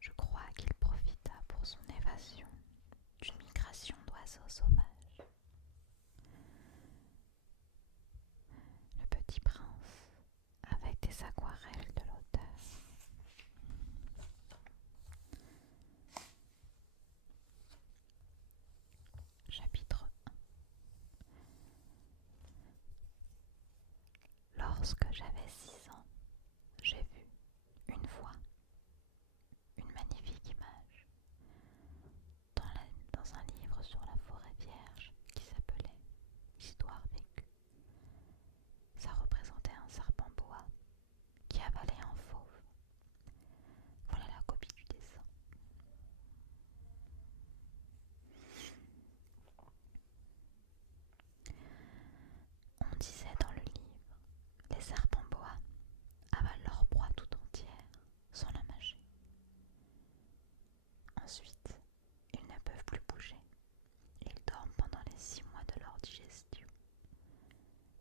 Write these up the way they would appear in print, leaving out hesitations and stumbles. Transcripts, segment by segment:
Je crois qu'il profita pour son évasion d'une migration d'oiseaux sauvages. Le Petit Prince, avec des aquarelles de l'auteur. Chapitre 1. Lorsque j'avais 6 ans, j'ai vu, une fois, une magnifique image dans un livre sur la forêt vierge qui s'appelait Histoire vécue. Ça représentait un serpent boa qui avalait un fauve. Voilà la copie du dessin. On disait dans le livre, les serpents boa avalent leur proie tout entière sans la mâcher. Ensuite, ils ne peuvent plus bouger. Ils dorment pendant les 6 mois de leur digestion.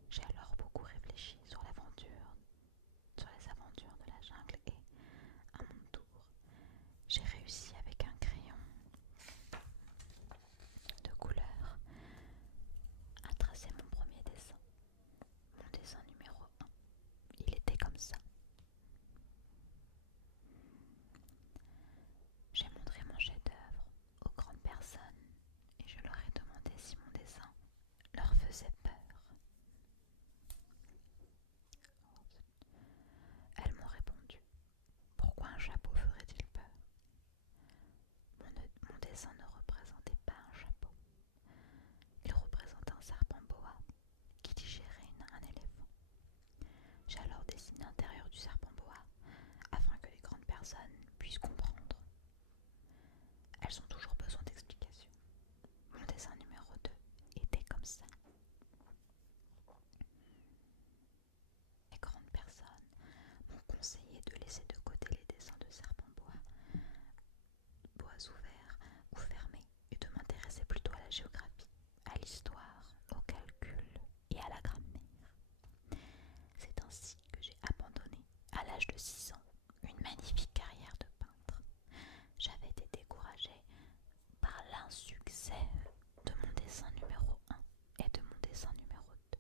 J'ai alors beaucoup réfléchi sur les aventures de la jungle et, à mon tour, j'ai réussi avec un crayon de couleur à tracer mon premier dessin. Mon dessin numéro 1. Il était comme ça. J'ai montré mon chef-d'œuvre aux grandes personnes et je leur ai demandé si mon dessin leur faisait peur. Elles m'ont répondu. Pourquoi un chapeau ferait-il peur? Mon dessin ne représentait pas un chapeau. Il représentait un serpent boa qui digérait un éléphant. J'ai alors dessiné l'intérieur du serpent boa afin que les grandes personnes puissent comprendre. Elles ont toujours besoin d'explications. Mon dessin numéro 2 était comme ça. Les grandes personnes m'ont conseillé de laisser de côté les dessins de serpents bois ouverts ou fermés et de m'intéresser plutôt à la géographie, à l'histoire, au calcul et à la grammaire. C'est ainsi que j'ai abandonné, à l'âge de 6 ans, une magnifique carrière de peintre. J'avais été découragée par l'insuccès de mon dessin numéro 1 et de mon dessin numéro 2.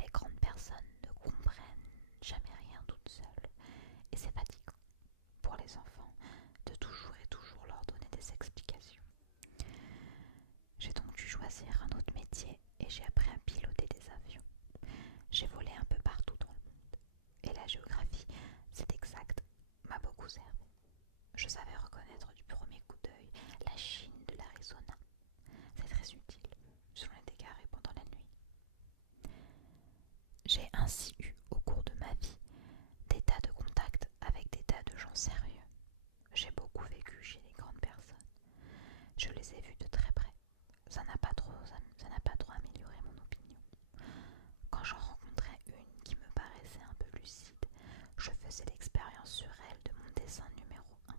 Les grandes personnes ne comprennent jamais rien toutes seules et c'est fatigant pour les enfants de toujours et toujours leur donner des explications. J'ai donc dû choisir un autre métier et j'ai appris à piloter des avions. J'ai volé un peu partout dans le monde et la géographie, c'est exact, m'a beaucoup servi. Je savais reconnaître du premier coup d'œil la Chine de l'Arizona. C'est très utile si on est égaré pendant la nuit. J'ai ainsi eu au cours de ma vie des tas de contacts avec des tas de gens sérieux. J'ai beaucoup vécu chez les grandes personnes. Je les ai vus de très près. Ça n'a pas trop amélioré mon opinion. Quand j'en rencontrais une qui me paraissait un peu lucide, je faisais l'expérience sur elle de mon dessin numéro 1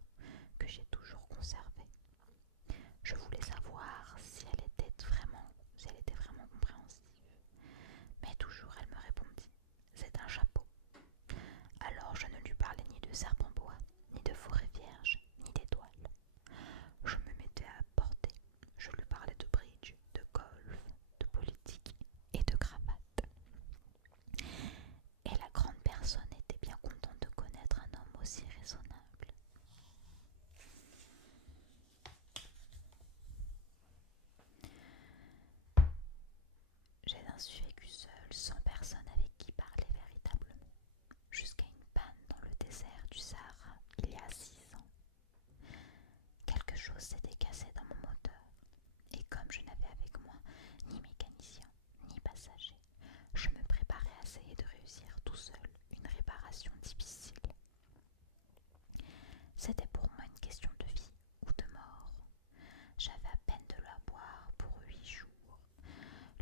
que j'ai toujours conservé. Je voulais savoir si elle était vraiment compréhensive. Mais toujours elle me répondit, c'est un chapeau. Alors je ne lui parlais ni de serpent bois, ni de forêt vierge, ni d'étoiles. Je me mettais à portée. Je lui parlais de bridge, de golf, de politique et de cravate. Et la grande personne était bien contente de connaître un homme aussi raisonnable. J'ai ainsi vécu seule, sans personne avec qui parler véritablement, jusqu'à une panne dans le désert du Sahara il y a 6 ans. Quelque chose s'était cassé dans mon moteur, et comme je n'avais avec moi ni mécanicien, ni passager, je me préparais à essayer de réussir tout seul une réparation difficile. C'était pour moi une question de vie ou de mort. J'avais à peine de l'eau à boire pour 8 jours.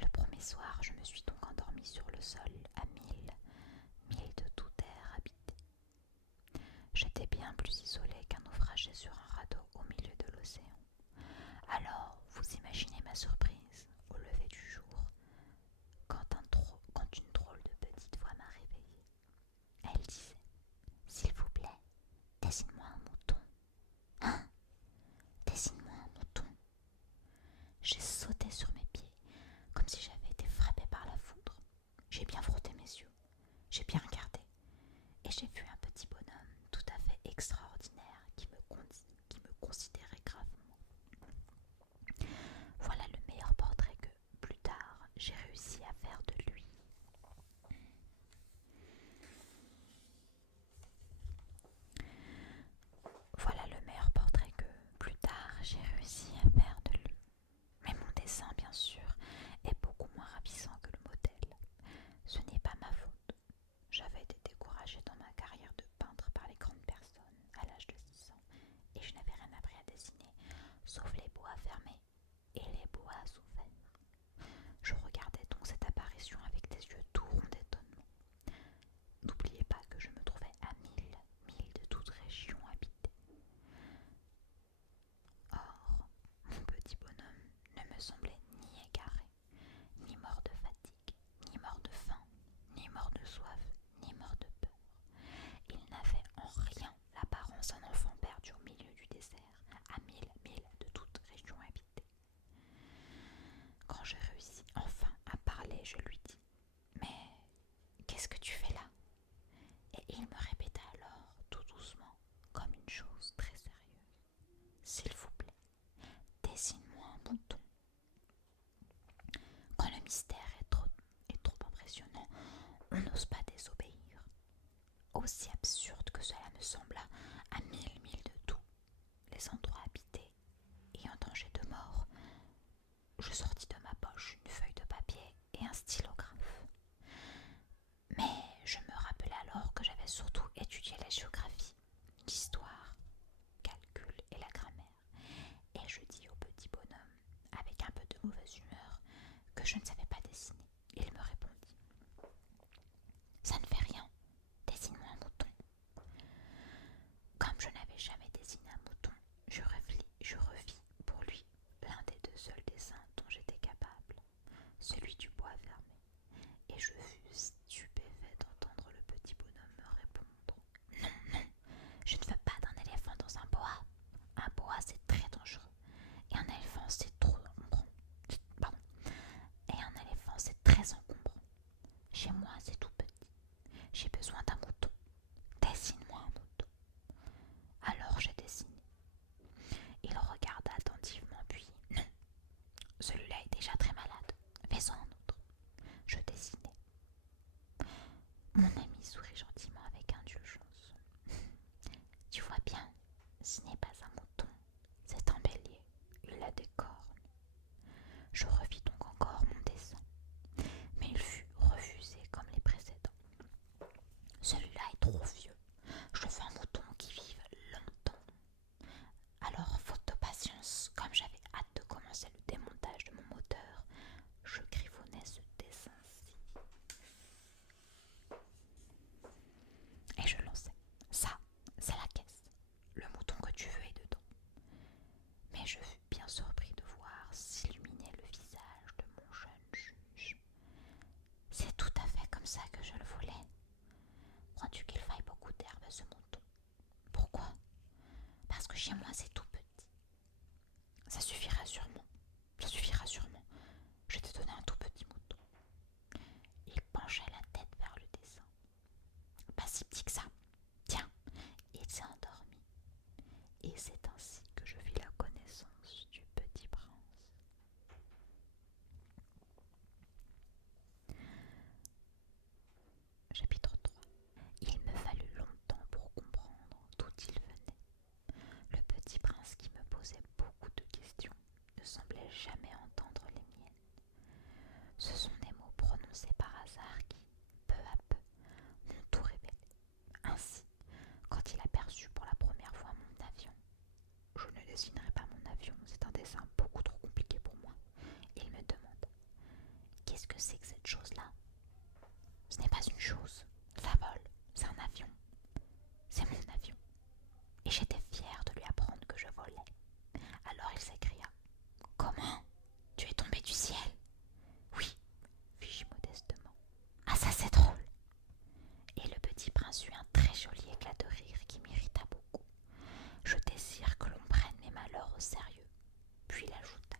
Le premier soir, je me suis donc endormie sur le sol à 1000 de tout terre habité. J'étais bien plus isolée qu'un naufragé sur un radeau au milieu de l'océan. Alors, vous imaginez ma surprise au lever du jour, quand une drôle de petite voix m'a réveillée. Elle disait « S'il vous plaît, dessine-moi un mouton. » j'ai vu un petit bonhomme tout à fait extraordinaire qui me considérait gravement. Voilà le meilleur portrait que, plus tard, j'ai réussi à faire de lui. Voilà le meilleur portrait que, plus tard, j'ai réussi à faire de lui. Mais mon dessin, bien sûr, est beaucoup moins ravissant que le modèle. Ce n'est pas ma faute. J'avais été découragée dans ma carrière de peintre par les grandes personnes à l'âge de 6 ans et je n'avais rien appris à dessiner, sauf les bois fermés et les bois ouverts. Je regardais donc cette apparition avec des yeux tout ronds d'étonnement. N'oubliez pas que je me trouvais à 1000 de toute région habitée. Or, mon petit bonhomme ne me semblait ni égaré, ni mort de fatigue, ni mort de faim, ni mort de soif, ni mort de peur. Il n'avait en rien l'apparence d'un enfant perdu au milieu du désert, à 1000 de toute région habitée. Quand j'ai réussi enfin à parler, je lui dis « Mais qu'est-ce que tu fais là ?» Et il me répéta alors, tout doucement, comme une chose très sérieuse. « S'il vous plaît, dessine-moi un mouton. » Quand le mystère est trop impressionnant, on n'ose pas désobéir. Aussi absurde que cela me sembla, à 1000 de tous les endroits habités et en danger de mort, je sortis de ma poche une feuille de papier et un stylographe. Mais je me rappelai alors que j'avais surtout étudié la géographie, l'histoire, le calcul et la grammaire, et je dis au petit bonhomme, avec un peu de mauvaise humeur, que je ne savais pas dessiner. Il me répondit « Ça ne fait rien, dessine-moi un mouton. » Comme je n'avais jamais dessiné un mouton, je revis pour lui l'un des deux seuls dessins dont j'étais capable, celui du bois fermé, et je fus stupéfait d'entendre le petit bonhomme me répondre « Non, non, je ne veux pas d'un éléphant dans un bois. Un bois c'est très dangereux, et un éléphant c'est trop encombrant. Pardon. Et un éléphant c'est très encombrant. Chez moi c'est tout petit. J'ai besoin d'un mouton. Dessine-moi un mouton. » Alors j'ai dessiné. Il regarda attentivement, puis « Non, celui-là est déjà très malade. Fais-en un autre. » Je dessinai. Mon ami sourit gentiment avec indulgence. « Tu vois bien, ce n'est pas un mouton, c'est un bélier. Il a des cornes. » Je revis donc encore mon dessin, mais il fut refusé comme les précédents. « Celui-là est trop vieux. Je veux un mouton qui vive longtemps. » Alors, faute de patience, comme j'avais hâte de commencer le démontage de mon moteur, je griffonnais ce dessin-ci. Et je lançais. Ça, c'est la caisse. Le mouton que tu veux est dedans. Mais je fus bien surpris de voir s'illuminer le visage de mon jeune juge. C'est tout à fait comme ça que je le voulais. Crois-tu qu'il faille beaucoup d'herbe à ce mouton? Pourquoi? Parce que chez moi c'est tout petit. Ça suffira sûrement. Ça suffira sûrement. Je t'ai donné un tout petit mouton. Il pencha la tête vers le dessin. Pas si petit que ça. Tiens, il s'est endormi. Et c'est ainsi que je fis la connaissance du petit prince. Chapitre 3. Il me fallut longtemps pour comprendre d'où il venait. Le petit prince, qui me posait beaucoup de questions, ne semblait jamais entendre les miennes. Ce sont des mots prononcés par hasard qui, peu à peu, m'ont tout révélé. Ainsi, quand il aperçut pour la première fois mon avion, je ne dessinerai pas mon avion, c'est un dessin beaucoup trop compliqué pour moi, il me demanda « Qu'est-ce que c'est que cette chose-là » ? Ce n'est pas une chose, ça vole, c'est un avion. C'est mon avion. Et j'étais fière de lui apprendre que je volais. Alors il s'écria « Comment? Tu es tombé du ciel ?» « Oui, fis-je modestement. »« Ah, ça c'est drôle !» Et le petit prince eut un très joli éclat de rire qui m'irrita beaucoup. Je désire que l'on prenne mes malheurs au sérieux. Puis il ajouta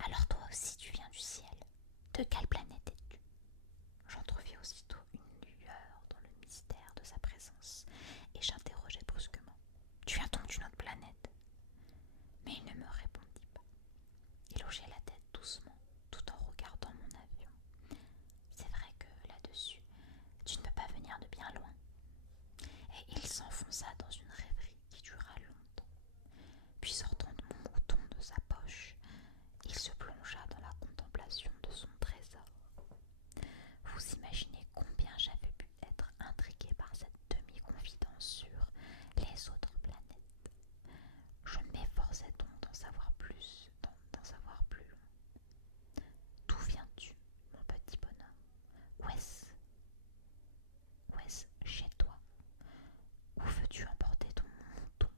« Alors toi aussi tu De quelle planète es-tu? J'entrevis aussitôt une lueur dans le mystère de sa présence, et j'interrogeai brusquement. Tu viens donc d'une autre planète? Mais il ne me répondit pas. Il hochait la tête doucement, tout en regardant mon avion. C'est vrai que là-dessus, tu ne peux pas venir de bien loin. Et il s'enfonça dans une rêverie qui dura longtemps. Puis sortant de mon mouton de sa poche, il se plongea dans la contemplation de son trésor. Vous imaginez combien j'avais pu être intriguée par cette demi-confidence sur les autres planètes. Je m'efforçais donc d'en savoir plus, d'en savoir plus long. D'où viens-tu, mon petit bonhomme? Où est-ce chez toi? Où veux-tu emporter ton mouton?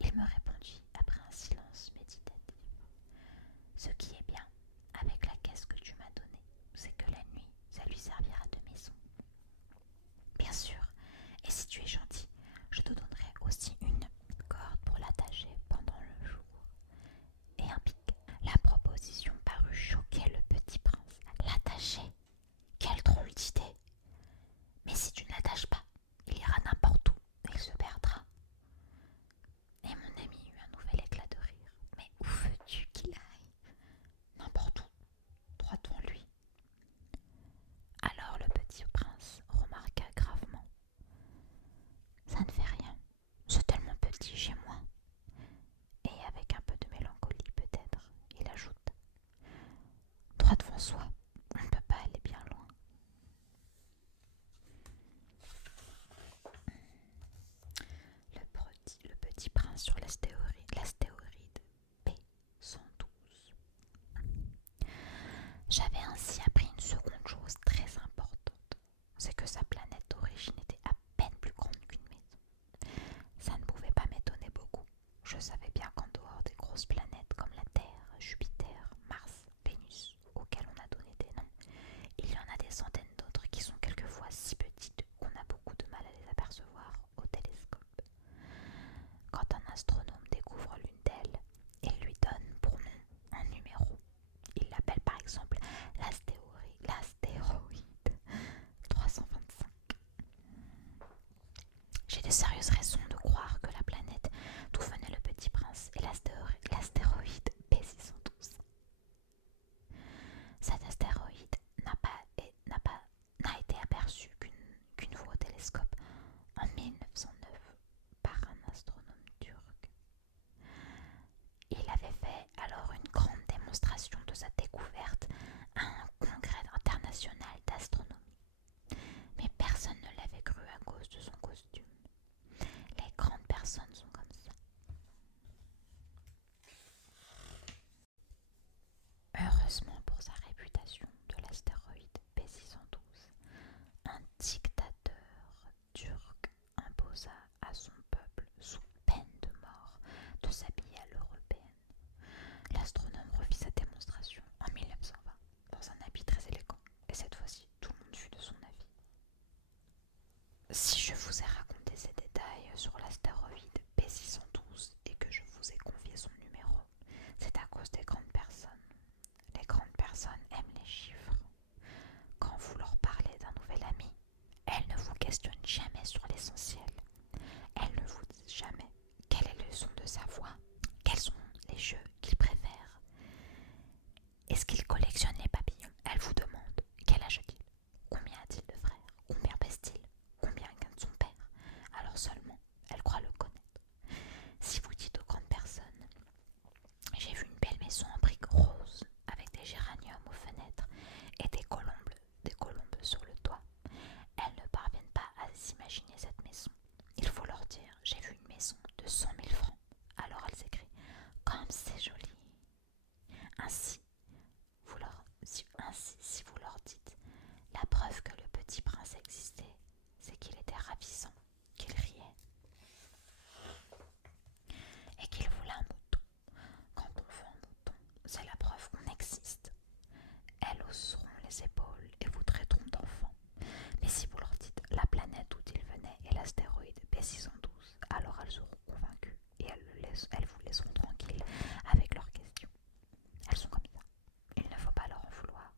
Il me répondit après un silence méditatif. Ce qui est bien avec la caisse que tu m'as donnée, c'est que la nuit, ça lui servira de maison. Bien sûr, et si tu es gentil, je te donnerai aussi une corde pour l'attacher pendant le jour. Et un pic. La proposition parut choquer le petit prince. L'attacher? Quelle drôle d'idée! Mais si tu ne l'attaches pas, il ira n'importe où et il se perdra. Et mon ami eut un nouvel éclat de rire. Mais où veux-tu qu'il aille? N'importe où, droit devant lui. Alors le petit prince remarqua gravement. Ça ne fait rien, c'est tellement petit chez moi. Et avec un peu de mélancolie peut-être, il ajoute. Droit devant soi, on ne peut pas aller bien loin. Le petit prince sur l'astéroïde P112. J'avais ainsi appris une seconde chose très importante, c'est que sa planète d'origine était à peine plus grande qu'une maison. Ça ne pouvait pas m'étonner beaucoup. Je savais bien qu'en dehors des grosses planètes comme la Terre, Jupiter, Mars, Vénus, auxquelles on a donné des noms, il y en a des centaines d'autres qui sont quelquefois si petites qu'on a beaucoup de mal à les apercevoir au télescope. Quand un astronome découvre l'une d'elles, il lui donne pour nom un numéro. Il l'appelle par exemple l'astéroïde 325. J'ai de sérieuses raisons de croire que la planète d'où venait le petit prince est l'astéroïde P612. Cet astéroïde n'a été aperçu qu'une fois au télescope en 1909 par un astronome turc. Il avait fait alors une grande démonstration de sa découverte à un congrès international d'astronomie. Mais personne ne l'avait cru à cause de son costume. Les grandes personnes sont comme ça. Heureusement pour sa réputation de l'astéroïde P612, un dictateur turc imposa à son peuple, sous peine de mort, de s'habiller à l'européenne. L'astronome refit sa démonstration en 1920 dans un habit très élégant, et cette fois-ci, tout le monde fut de son avis. Si je vous ai raconté ces détails sur l'astéroïde P612 et que je vous ai confié son numéro, c'est à cause des grandes personnes. Les grandes personnes aiment les chiffres. Quand vous leur parlez d'un nouvel ami, elles ne vous questionnent jamais sur l'essentiel. Elles ne vous disent jamais quel est le son de sa voix, quels sont les jeux qu'il préfère. Est-ce qu'il collectionne les papillons? Elles vous demandent quel âge a-t-il, combien a-t-il de frères, combien pèse-t-il, combien gagne son père. Alors seulement, elles croient le connaître. Si vous dites aux grandes personnes, j'ai vu une belle maison en briques roses avec des géraniums aux fenêtres et des colombes sur le toit, elles ne parviennent pas à s'imaginer cette maison. Il faut leur dire, j'ai vu une maison de 100 000 francs. Alors elles s'écrient, comme c'est joli. Ainsi, si vous leur dites, la preuve que le petit prince existait, c'est qu'il était ravissant, qu'il riait et qu'il voulait un mouton. Quand on veut un mouton, c'est la preuve qu'on existe. Elles hausseront les épaules et vous traiteront d'enfant. Mais si vous leur dites la planète d'où ils venaient est l'astéroïde P612, alors elles seront convaincues et elles vous laisseront tranquille avec leurs questions. Elles sont comme ça. Il ne faut pas leur en vouloir.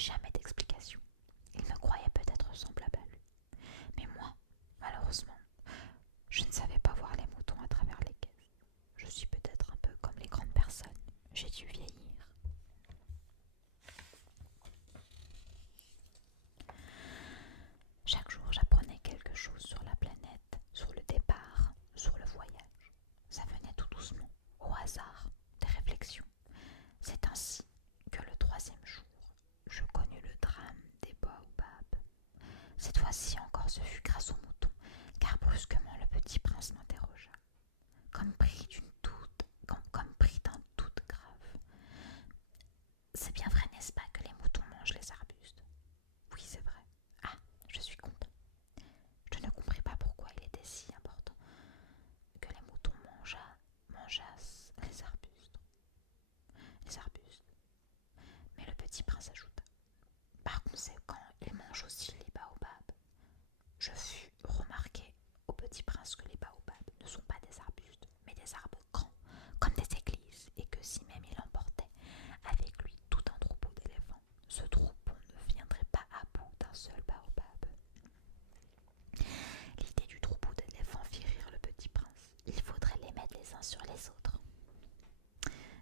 jamais d'explication. Il me croyait peut-être semblable à lui. Mais moi, malheureusement, je ne savais pas voir les moutons à travers les caisses. Je suis peut-être un peu comme les grandes personnes. J'ai dû vieillir. Chaque jour, j'apprenais quelque chose sur la planète, sur le départ, sur le voyage. Ça venait tout doucement, au hasard, des réflexions. C'est ainsi que le troisième jour, je connus le drame des baobabs. Cette fois-ci encore, ce fut grâce aux moutons, car brusquement le petit prince m'interrogea, comme pris d'un doute grave. C'est bien vrai, n'est-ce pas, que les moutons mangent les arbustes? Oui, c'est vrai. Ah, je suis content. Je ne compris pas pourquoi il était si important que les moutons mangeassent les arbustes. Les arbustes. Mais le petit prince ajouta. Par conséquent, ils mangent aussi les baobabs. Je fus remarquer au petit prince que les baobabs ne sont pas des arbustes, mais des arbres grands, comme des églises, et que si même il emportait avec lui tout un troupeau d'éléphants, ce troupeau ne viendrait pas à bout d'un seul baobab. L'idée du troupeau d'éléphants fit rire le petit prince. Il faudrait les mettre les uns sur les autres.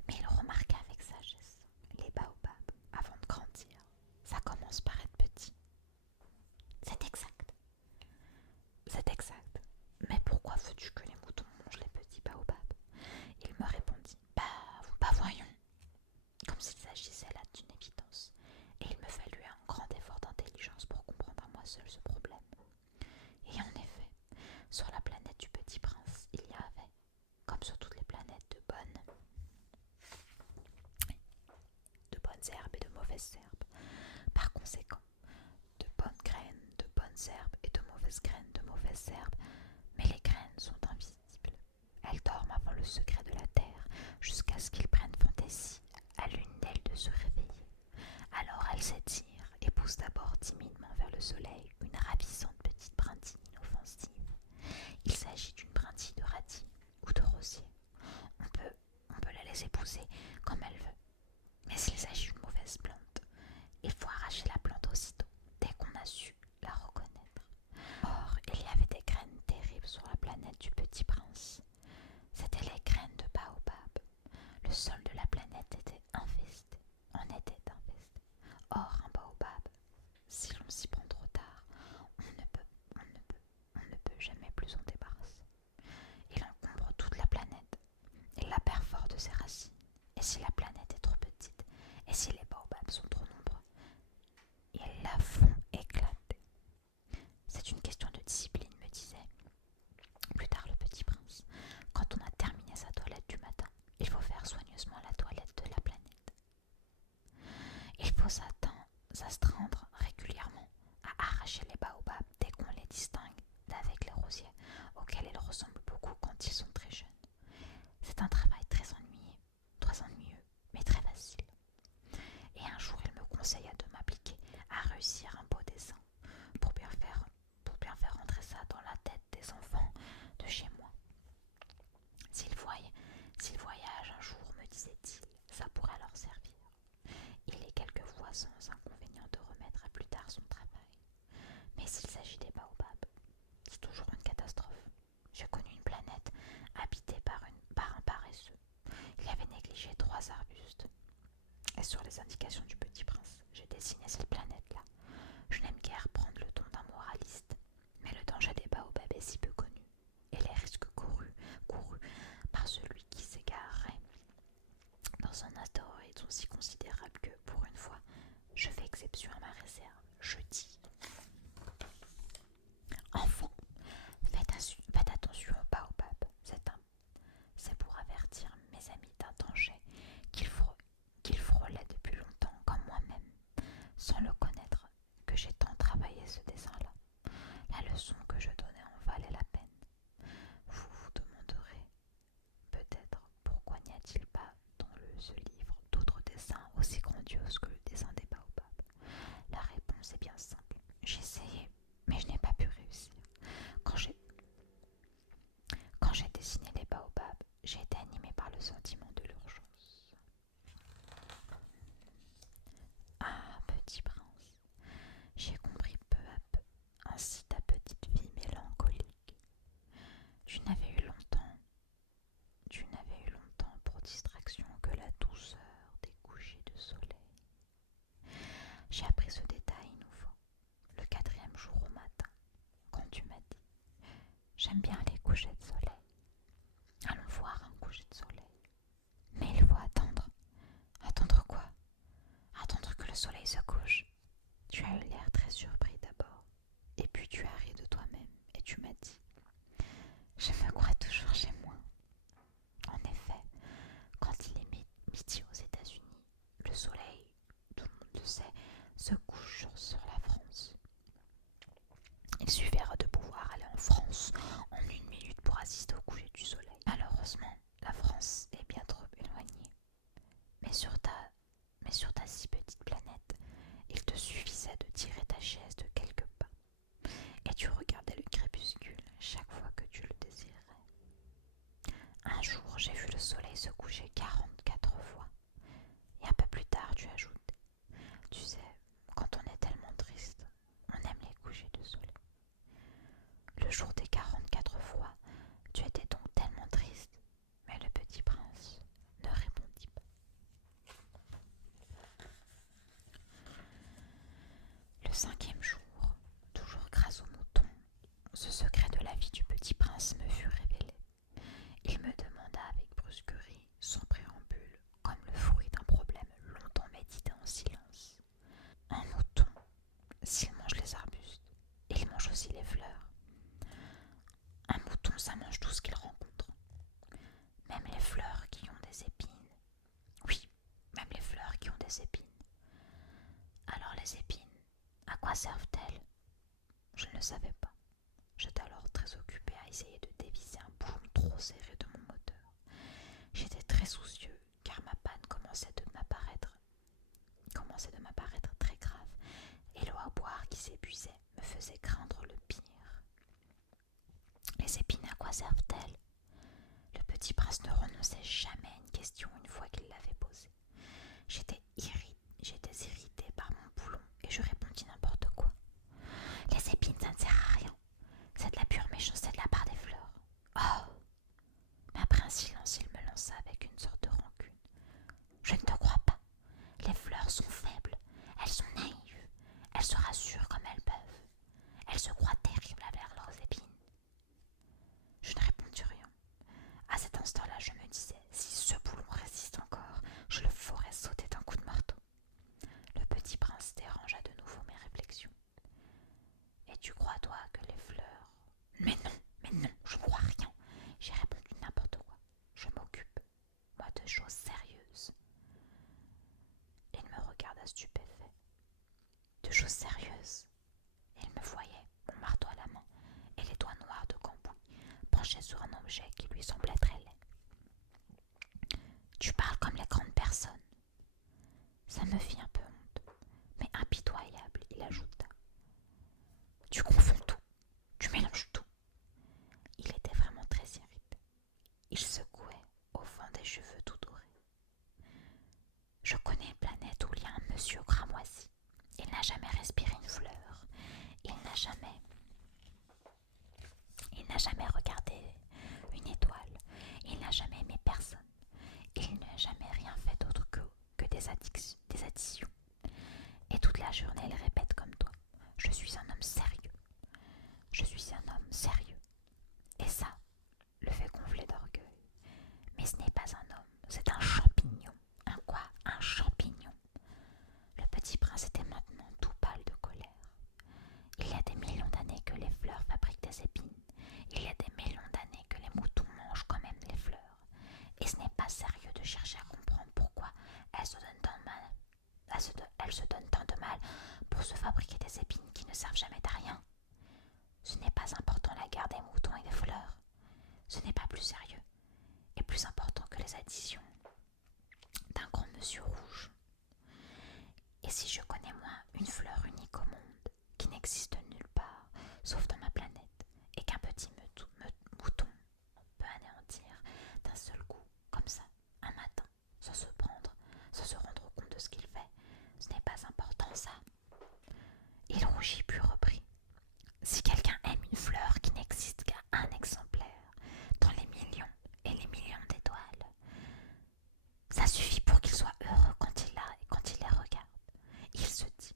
Mais il remarqua avec sagesse, les baobabs, avant de grandir, ça commence par être petit. C'est exact. C'est exact. Mais pourquoi veux-tu que les moutons mangent les petits baobabs? Il me répondit, bah voyons, comme s'il s'agissait là d'une évidence. Et il me fallut un grand effort d'intelligence pour comprendre à moi seul ce problème. Et en effet, sur la planète du Petit Prince, il y avait, comme sur toutes les planètes, de bonnes herbes et de mauvaises herbes. Par conséquent, de bonnes graines, de bonnes herbes et de mauvaises herbes. Mais les graines sont invisibles. Elles dorment avant le secret de la terre, jusqu'à ce qu'ils prennent fantaisie à l'une d'elles de se réveiller. Alors elles s'étirent et poussent d'abord timidement vers le soleil une ravissante petite brindille inoffensive. Il s'agit d'une brindille de radis ou de rosier. On peut la laisser pousser comme elle veut. Mais s'il s'agit d'une mauvaise plante, il faut arracher la plante aussitôt, dès qu'on a su la reconnaître. Or, il y avait des graines terribles sur la planète du Petit Prince. C'étaient les graines de baobab. Le sol de la planète en était infesté. Or, un baobab, si l'on s'y prend trop tard, on ne peut jamais plus s'en débarrasser. Il encombre toute la planète. Il la perfore de ses racines. Et si la planète est trop petite, et si les baobabs sont trop nombreux, ils la font éclater. C'est une question de discipline, me disait plus tard le petit prince. Quand on a terminé sa toilette du matin, il faut faire soigneusement la toilette de la planète. Il faut s'astreindre régulièrement à arracher les baobabs dès qu'on les distingue d'avec les rosiers, auxquels ils ressemblent beaucoup quand ils sont très jeunes. C'est un travail très ennuyeux, mais très facile. Et un jour, il me conseilla de m'appliquer à réussir un beau dessin pour bien faire rentrer ça dans la tête des enfants de chez moi. S'ils voyagent un jour, me disait-il, ça pourrait leur servir. Il est quelquefois sans inconvénient de remettre à plus tard son travail. Mais s'il s'agit des baobabs, c'est toujours une catastrophe. J'ai connu une planète habitée par un paresseux. Il avait négligé 3 arbustes. Et sur les indications du Petit Prince, j'ai dessiné cette planète-là. Je n'aime guère prendre le ton d'un moraliste, mais le danger des baobabs est si peu connu, et les risques courus par celui qui s'égarerait dans un astéroïde sont si considérables que, pour une fois, je fais exception à ma réserve. Je dis, enfant, faites attention aux baobabs. C'est pour avertir mes amis d'un danger qu'ils frôlaient depuis longtemps, comme moi-même, sans le connaître, que j'ai tant travaillé ce dessin-là. La leçon que je donnais en valait la peine. Vous vous demanderez peut-être pourquoi n'y a-t-il pas dans ce livre d'autres dessins aussi grandioses que le dessin des baobabs. La réponse est bien simple. J'ai essayé, mais je n'ai pas pu réussir. Quand j'ai dessiné les baobabs, j'ai été animée par le sentiment de l'urgence. Ah, petit prince, J'ai appris ce détail nouveau, le 4e jour au matin, quand tu m'as dit j'aime bien les couchers de soleil. Allons voir un coucher de soleil. Mais il faut attendre. Attendre quoi? Attendre que le soleil se couche. Tu as eu l'air très surpris d'abord, et puis tu as ri de toi-même et tu m'as dit je me crois toujours chez moi. En effet, quand il est midi aux États-Unis, le soleil, tout le monde le sait, se couche sur la France. Il suffira de pouvoir aller en France en 1 minute pour assister au coucher du soleil. Malheureusement, la France est bien trop éloignée. Mais sur ta si petite planète, il te suffisait de tirer ta chaise de quelques pas et tu regardais le crépuscule chaque fois que tu le désirais. Un jour, j'ai vu le soleil se coucher 44 fois. Et un peu plus tard, tu ajoutes, tu sais, quand on est tellement triste, on aime les couchers de soleil. Le jour des 44 fois, tu étais donc tellement triste, mais le petit prince ne répondit pas. Le 5e jour, toujours grâce au mouton, ce secret de la vie du petit prince me fut révélé. Il me demanda avec brusquerie, sans préambule, comme le fruit d'un problème longtemps médité en silence. Un mouton, s'il mange les arbustes, il mange aussi les fleurs. Un mouton, ça mange tout ce qu'il rencontre. Même les fleurs qui ont des épines. Oui, même les fleurs qui ont des épines. Alors les épines, à quoi servent-elles? Je ne le savais pas. J'étais alors très occupée à essayer de dévisser un boulon trop serré de mon moteur. J'étais très soucieux car ma panne commençait de m'apparaître très grave et l'eau à boire qui s'épuisait me faisait craindre le pire. Les épines à quoi servent-elles? Le petit prince ne renonçait jamais à une question une fois qu'il l'avait posée. J'étais irritée par mon boulon et je répondis n'importe quoi. Les épines, ça ne sert à rien. C'est de la pure méchanceté de la part des fleurs. Oh! Mais après un silence, il me lança avec une sorte de rancune. Je ne te crois pas. Les fleurs sont faibles, elles sont naïves, elles se rassurent comme elles peuvent. Elles se croient terribles avec leurs épines. Je ne répondis rien. À cet instant-là, je me disais, si ce boulon résiste encore, je le ferai sauter d'un coup de marteau. Le petit prince dérangea de nouveau mes réflexions. Et tu crois, toi, que les fleurs... Mais non, je ne crois rien. J'ai répondu n'importe quoi. Je m'occupe, moi, de choses sérieuses. Il me regarda stupéfait. De choses sérieuses? Il me voyait, mon marteau à la main, et les doigts noirs de cambouis, penchés sur un objet qui lui semblait très laid. Tu parles comme les grandes personnes. Ça me fit un peu honte, mais impitoyable, il ajouta. Tu confonds tout, tu mélanges tout. Il était vraiment très irrité. Il secouait au vent des cheveux tout dorés. Je connais une planète où il y a un monsieur cramoisi. Il n'a jamais respiré une fleur. Il n'a jamais regardé une étoile. Il n'a jamais aimé personne. Il n'a jamais rien fait d'autre que des additions. Et toute la journée, il répète comme toi. Je suis un homme sérieux. Je suis un homme sérieux. Et ça, le fait gonfler d'orgueil. Mais ce n'est pas un homme, c'est un champignon. Un quoi? Un champignon. Le petit prince était maintenant tout pâle de colère. Il y a des millions d'années que les fleurs fabriquent des épines. Il y a des millions d'années que les moutons mangent quand même les fleurs. Et ce n'est pas sérieux de chercher à comprendre pourquoi elles se donnent tant de mal. Elles se donnent tant de mal pour se fabriquer des épines qui ne servent jamais à rien. Ce n'est pas important la guerre des moutons et des fleurs. Ce n'est pas plus sérieux et plus important que les additions d'un grand monsieur rouge. Et si je connais moi une fleur unique au monde, qui n'existe nulle part, sauf dans ma planète, et qu'un petit mouton peut anéantir d'un seul coup, comme ça, un matin, sans se rendre compte de ce qu'il fait, ce n'est pas important ça. Il rougit puis reprit. Si quelqu'un aime une fleur qui n'existe qu'à un exemplaire, dans les millions et les millions d'étoiles, ça suffit pour qu'il soit heureux quand il les regarde. Il se dit,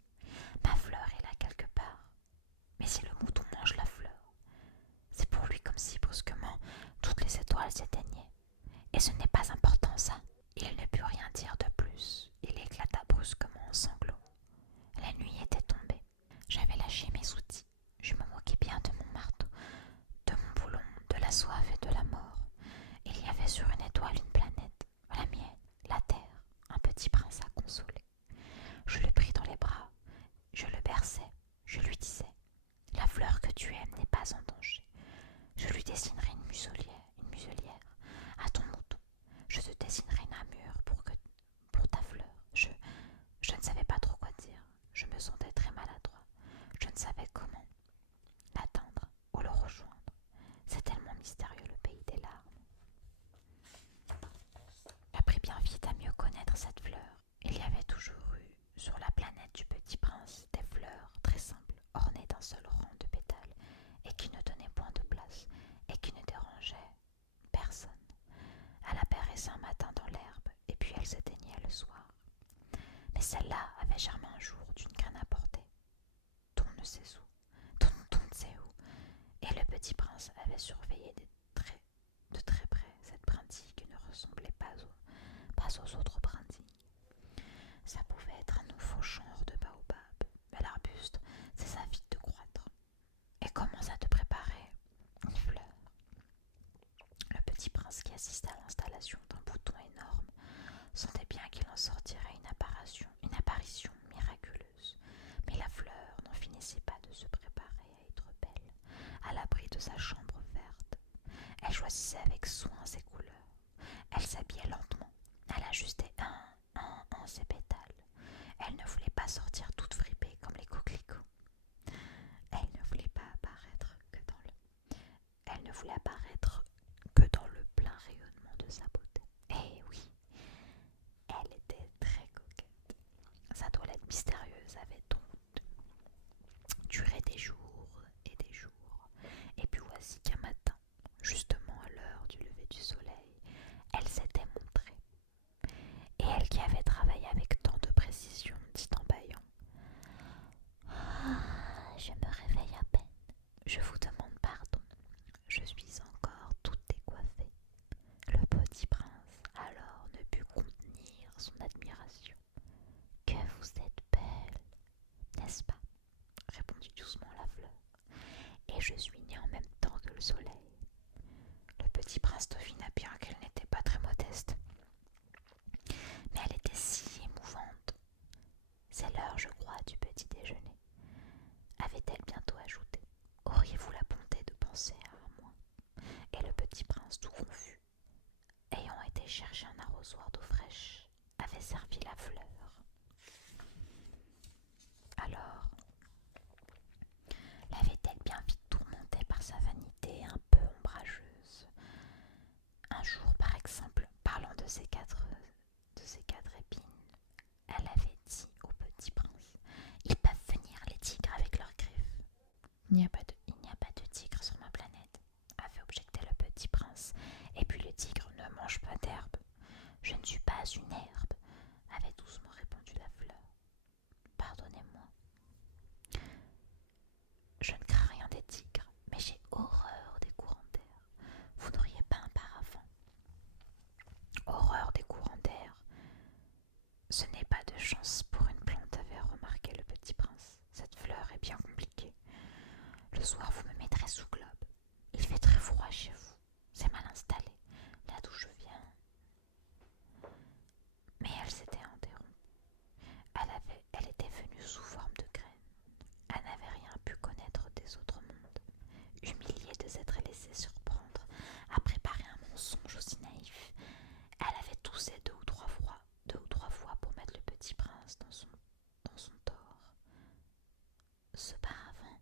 n'est pas en danger. Je lui dessinerai une muselière à ton mouton. Je te dessinerai une armure pour ta fleur. Je ne savais pas trop quoi dire. Je me sentais très maladroit. Je ne savais comment l'atteindre ou le rejoindre. C'est tellement mystérieux le pays des larmes. J'appris bien vite à mieux connaître cette fleur. Il y avait toujours eu sur la planète du Petit Prince des fleurs très simples, ornées d'un seul rang de pétales et qui ne tenaient point de place et qui ne dérangeaient personne. Elle apparaissait un matin dans l'herbe et puis elle s'éteignait le soir. Mais celle-là avait germé un jour d'une graine à portée, dont on ne sait où, et le Petit Prince avait surveillé de très près cette brindille qui ne ressemblait pas aux autres brindilles. Ça pouvait être un nouveau genre de baobab, mais l'arbuste cessa vite de croître et commença à te préparer une fleur. Le Petit Prince qui assistait à l'installation d'un bouton énorme sentait bien qu'il en sortirait une apparition miraculeuse, mais la fleur n'en finissait pas de se préparer à être belle, à l'abri de sa chambre verte. Elle choisissait avec soin ses couleurs, elle s'habillait lentement, elle ajustait un ses pétales. Elle ne voulait pas sortir toute fripée comme les coquelicots. Elle ne voulait pas apparaître que dans le plein rayonnement de sa beauté. Et oui, elle était très coquette. Sa toilette mystérieuse avait donc duré des jours et des jours. Et puis voici qu'un matin, justement à l'heure du lever du soleil, elle s'était montrée. Et elle qui avait travaillé avec tant de précision dit en bâillant: « Je me réveille à peine. Je vous demande pardon. Je suis encore toute décoiffée. » Le Petit Prince alors ne put contenir son admiration. « Que vous êtes belle, n'est-ce pas ?» répondit doucement la fleur. « Et je suis née en même temps que le soleil. » Le Petit Prince devina bien qu'elle n'était pas très modeste, mais elle était si émouvante. « C'est l'heure, je crois, du petit déjeuner, » avait-elle bientôt ajouté. « Auriez-vous la bonté de penser à moi ?» Et le Petit Prince, tout confus, ayant été chercher un arrosoir d'eau fraîche, avait servi la fleur. Alors, l'avait-elle bien vite tourmentée par sa vanité un peu ombrageuse. Un jour, par exemple, parlant de ses quatre épines, elle avait dit au Petit Prince: « Ils peuvent venir, les tigres, avec leurs griffes. » Il n'y a pas de tigre sur ma planète, avait objecté le Petit Prince. Et puis le tigre ne mange pas d'herbe. Je ne suis pas une herbe, avait doucement répondu la fleur. Pardonnez-moi. Je ne crains rien des tigres, mais j'ai horreur des courants d'air. Vous n'auriez pas un paravent? Horreur des courants d'air. Ce n'est pas de chance pour une plante, avait remarqué le Petit Prince. Cette fleur est bien compliquée. Le soir, vous me mettrez sous globe. Il fait très froid chez vous. C'est mal installé, là d'où je viens. Mais elle s'était interrompue. Elle était venue sous forme de graine. Elle n'avait rien pu connaître des autres mondes. Humiliée de s'être laissée surprendre à préparer un mensonge aussi naïf, elle avait toussé deux ou trois fois pour mettre le Petit Prince dans son tort. Ce paravent,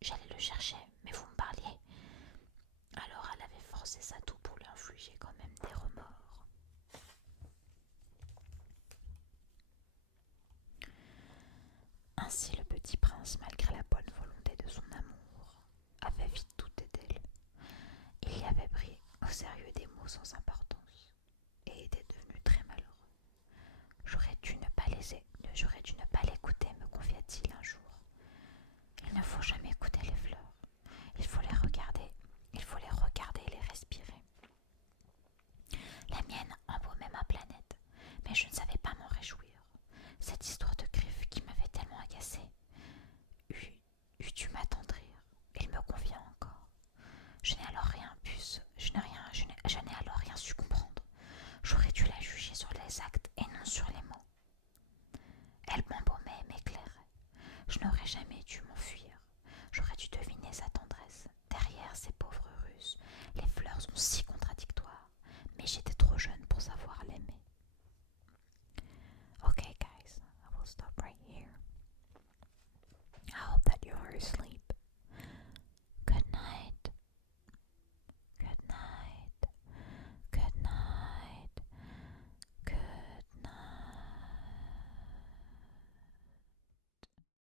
j'allais le chercher, mais vous me parliez. Alors elle avait forcé sa toux pour lui infliger quand même des remords. Ainsi le Petit Prince, malgré la bonne volonté de son amour, avait vite douté d'elle. Il y avait pris au sérieux des mots sans importance et était devenu très malheureux. J'aurais dû ne pas l'écouter, me confia-t-il un jour. Il ne faut jamais écouter les fleurs. Il faut les regarder et les respirer. La mienne embaumait ma planète, mais je ne savais pas m'en réjouir. Cette histoire de griffes qui m'avait tellement agacée eût dû m'attendrir. Il me convient encore. Je n'ai alors rien su comprendre. J'aurais dû la juger sur les actes et non sur les mots. Elle m'embaumait et m'éclairait. Je n'aurais jamais dû m'enfuir. J'aurais dû deviner sa tendresse Parsley,